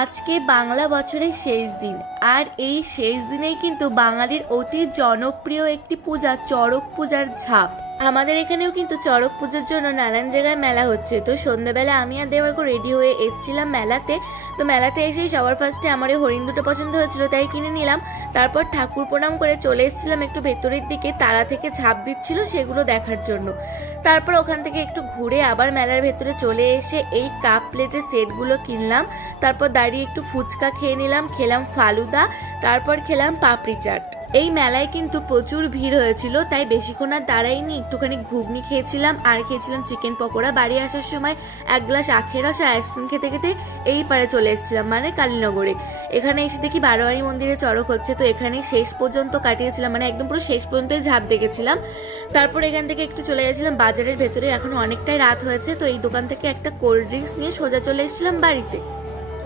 আজকে বাংলা বছরের শেষ দিন, আর এই শেষ দিনেই কিন্তু বাঙালির অতি জনপ্রিয় একটি পূজা চড়ক পূজার ঝাঁপ। আমাদের এখানেও কিন্তু চড়ক পুজোর জন্য নানান জায়গায় মেলা হচ্ছে। তো সন্ধ্যাবেলা আমি আর দেওয়ার্গ রেডি হয়ে এসেছিলাম মেলাতে। তো মেলাতে এসেই সবার ফার্স্টে আমার এই হরিণ দুটো পছন্দ হয়েছিল, তাই কিনে নিলাম। তারপর ঠাকুর প্রণাম করে চলে এসেছিলাম একটু ভেতরের দিকে, তারা থেকে ঝাঁপ দিচ্ছিল সেগুলো দেখার জন্য। তারপর ওখান থেকে একটু ঘুরে আবার মেলার ভেতরে চলে এসে এই কাপ প্লেটের সেটগুলো কিনলাম। তারপর দাঁড়িয়ে একটু ফুচকা খেয়ে নিলাম, খেলাম ফালুদা, তারপর খেলাম পাপড়ি চাট। এই মেলায় কিন্তু প্রচুর ভিড় হয়েছিল, তাই বেশিক্ষণ আর দাঁড়াইনি, একটুখানি ঘুগনি খেয়েছিলাম আর খেয়েছিলাম চিকেন পকোড়া। বাড়ি আসার সময় এক গ্লাস আখের রস আর আইসক্রিম খেতে খেতে এই পারে চলে এসেছিলাম, মানে কালীনগরে। এখানে এসে দেখি বারোয়ারি মন্দিরে চড়ক হচ্ছে, তো এখানে শেষ পর্যন্ত কাটিয়েছিলাম, মানে একদম পুরো শেষ পর্যন্তই ঝাঁপ দেখেছিলাম। তারপর এখান থেকে একটু চলে গেছিলাম বাজারের ভেতরে, এখন অনেকটাই রাত হয়েছে, তো এই দোকান থেকে একটা কোল্ড ড্রিঙ্কস নিয়ে সোজা চলে এসেছিলাম বাড়িতে।